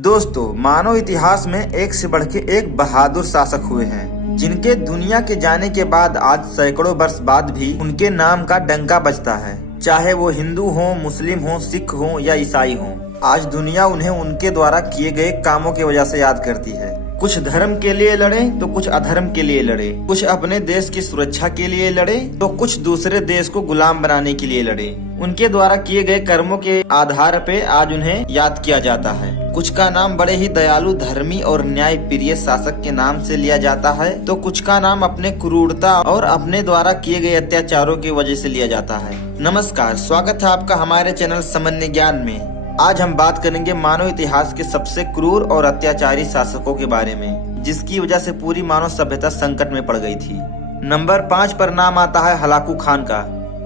दोस्तों, मानव इतिहास में एक से बढ़ के एक बहादुर शासक हुए हैं, जिनके दुनिया के जाने के बाद आज सैकड़ों वर्ष बाद भी उनके नाम का डंका बजता है। चाहे वो हिंदू हो, मुस्लिम हो, सिख हो या ईसाई हो, आज दुनिया उन्हें उनके द्वारा किए गए कामों की वजह से याद करती है। कुछ धर्म के लिए लड़े तो कुछ अधर्म के लिए लड़े, कुछ अपने देश की सुरक्षा के लिए लड़े तो कुछ दूसरे देश को गुलाम बनाने के लिए लड़े। उनके द्वारा किए गए कर्मों के आधार पे आज उन्हें याद किया जाता है। कुछ का नाम बड़े ही दयालु, धर्मी और न्याय प्रिय शासक के नाम से लिया जाता है, तो कुछ का नाम अपने क्रूरता और अपने द्वारा किए गए अत्याचारों की वजह से लिया जाता है। नमस्कार, स्वागत है आपका हमारे चैनल सामान्य ज्ञान में। आज हम बात करेंगे मानव इतिहास के सबसे क्रूर और अत्याचारी शासकों के बारे में, जिसकी वजह से पूरी मानव सभ्यता संकट में पड़ गई थी। नंबर 5 पर नाम आता है हलाकू खान का।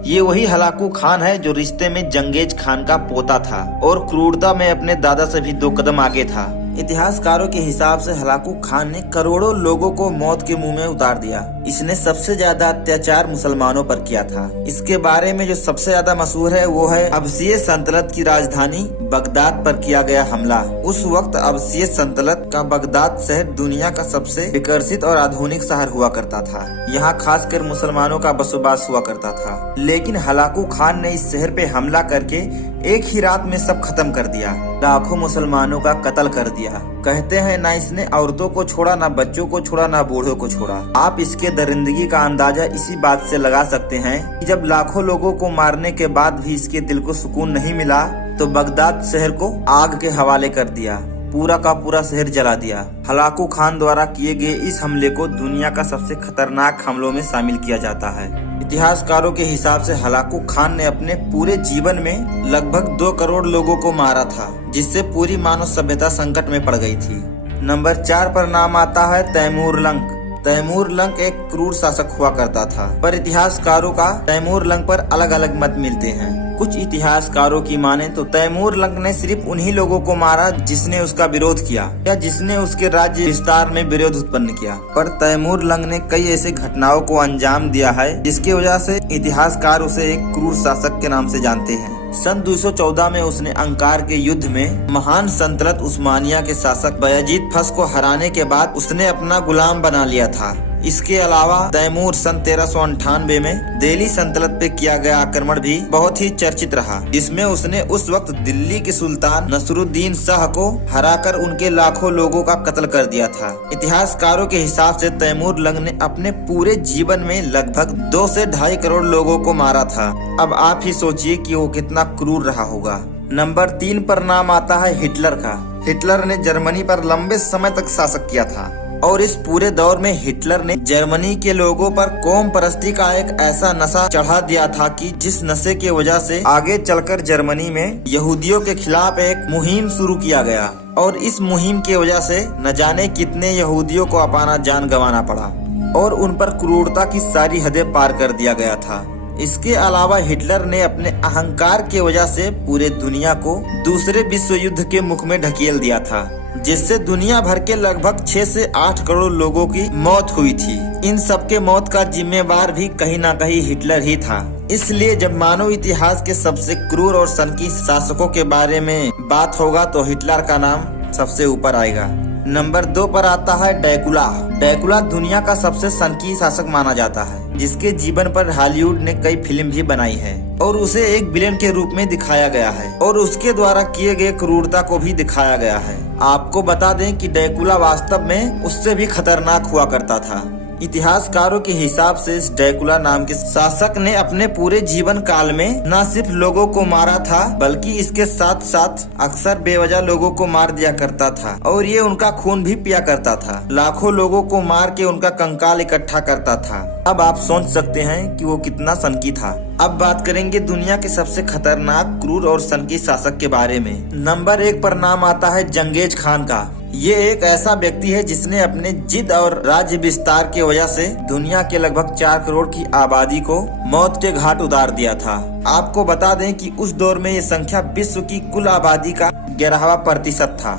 ये वही हलाकू खान है जो रिश्ते में जंगेज खान का पोता था और क्रूरता में अपने दादा से भी 2 कदम आगे था। इतिहासकारों के हिसाब से हलाकू खान ने करोड़ों लोगों को मौत के मुंह में उतार दिया। इसने सबसे ज्यादा अत्याचार मुसलमानों पर किया था। इसके बारे में जो सबसे ज्यादा मशहूर है वो है अब्बासिय सल्तनत की राजधानी बगदाद पर किया गया हमला। उस वक्त अब्बासिय सल्तनत का बगदाद शहर दुनिया का सबसे विकसित और आधुनिक शहर हुआ करता था। यहाँ खासकर मुसलमानों का बसोबास हुआ करता था, लेकिन हलाकू खान ने इस शहर पे हमला करके एक ही रात में सब खत्म कर दिया। लाखों मुसलमानों का कत्ल कर दिया। कहते हैं ना इसने औरतों को छोड़ा, ना बच्चों को छोड़ा, ना बूढ़ों को छोड़ा। आप इसके दरिंदगी का अंदाजा इसी बात से लगा सकते हैं कि जब लाखों लोगों को मारने के बाद भी इसके दिल को सुकून नहीं मिला, तो बगदाद शहर को आग के हवाले कर दिया। पूरा का पूरा शहर जला दिया। हलाकू खान द्वारा किए गए इस हमले को दुनिया का सबसे खतरनाक हमलों में शामिल किया जाता है। इतिहासकारों के हिसाब से हलाकू खान ने अपने पूरे जीवन में लगभग 2 करोड़ लोगों को मारा था, जिससे पूरी मानव सभ्यता संकट में पड़ गई थी। नंबर 4 पर नाम आता है तैमूर लंग। तैमूर लंग एक क्रूर शासक हुआ करता था, पर इतिहासकारों का तैमूर लंग पर अलग अलग मत मिलते हैं। कुछ इतिहासकारों की माने तो तैमूर लंग ने सिर्फ उन्हीं लोगों को मारा जिसने उसका विरोध किया या जिसने उसके राज्य विस्तार में विरोध उत्पन्न किया। पर तैमूर लंग ने कई ऐसे घटनाओं को अंजाम दिया है जिसकी वजह से इतिहासकार उसे एक क्रूर शासक के नाम से जानते हैं। सन 214 में उसने अंकार के युद्ध में महान सल्तनत उस्मानिया के शासक बायजीद फस को हराने के बाद उसने अपना गुलाम बना लिया था। इसके अलावा तैमूर सन 1398 में दिल्ली सल्तनत पे किया गया आक्रमण भी बहुत ही चर्चित रहा, जिसमें उसने उस वक्त दिल्ली के सुल्तान नसरुद्दीन शाह को हराकर उनके लाखों लोगों का कत्ल कर दिया था। इतिहासकारों के हिसाब से तैमूर लंग ने अपने पूरे जीवन में लगभग 2 से 2.5 करोड़ लोगों को मारा था। अब आप ही सोचिए कि वो कितना क्रूर रहा होगा। नंबर 3 पर नाम आता है हिटलर का। हिटलर ने जर्मनी पर लंबे समय तक शासन किया था और इस पूरे दौर में हिटलर ने जर्मनी के लोगों पर कौम परस्ती का एक ऐसा नशा चढ़ा दिया था कि जिस नशे की वजह से आगे चलकर जर्मनी में यहूदियों के खिलाफ एक मुहिम शुरू किया गया और इस मुहिम की वजह से न जाने कितने यहूदियों को अपना जान गंवाना पड़ा और उन पर क्रूरता की सारी हदें पार कर दिया गया था। इसके अलावा हिटलर ने अपने अहंकार की वजह से पूरे दुनिया को दूसरे विश्व युद्ध के मुख में ढकेल दिया था, जिससे दुनिया भर के लगभग 6 से 8 करोड़ लोगों की मौत हुई थी। इन सबके मौत का जिम्मेवार भी कहीं ना कहीं हिटलर ही था। इसलिए जब मानव इतिहास के सबसे क्रूर और सनकी शासकों के बारे में बात होगा तो हिटलर का नाम सबसे ऊपर आएगा। नंबर 2 पर आता है ड्रैकुला। ड्रैकुला दुनिया का सबसे सनकी शासक माना जाता है, जिसके जीवन पर हॉलीवुड ने कई फिल्म भी बनाई है और उसे एक विलेन के रूप में दिखाया गया है और उसके द्वारा किए गए क्रूरता को भी दिखाया गया है। आपको बता दें कि ड्रैकुला वास्तव में उससे भी खतरनाक हुआ करता था। इतिहासकारों के हिसाब से इस ड्रैकुला नाम के शासक ने अपने पूरे जीवन काल में न सिर्फ लोगों को मारा था, बल्कि इसके साथ साथ अक्सर बेवजह लोगों को मार दिया करता था और ये उनका खून भी पिया करता था। लाखों लोगों को मार के उनका कंकाल इकट्ठा करता था। अब आप सोच सकते हैं कि वो कितना सनकी था। अब बात करेंगे दुनिया के सबसे खतरनाक, क्रूर और सनकी शासक के बारे में। नंबर 1 पर नाम आता है जंगेज खान का। ये एक ऐसा व्यक्ति है जिसने अपने जिद और राज्य विस्तार की वजह से दुनिया के लगभग 4 करोड़ की आबादी को मौत के घाट उतार दिया था। आपको बता दें कि उस दौर में ये संख्या विश्व की कुल आबादी का 11% था।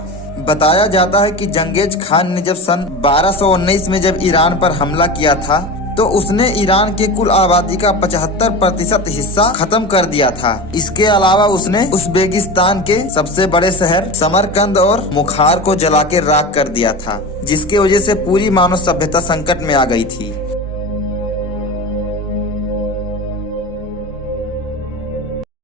बताया जाता है कि जंगेज खान ने जब सन 1219 में जब ईरान पर हमला किया था, तो उसने ईरान के कुल आबादी का 75% हिस्सा खत्म कर दिया था। इसके अलावा उसने उज़्बेकिस्तान के सबसे बड़े शहर समरकंद और मुखार को जला के राख कर दिया था, जिसकी वजह से पूरी मानव सभ्यता संकट में आ गई थी।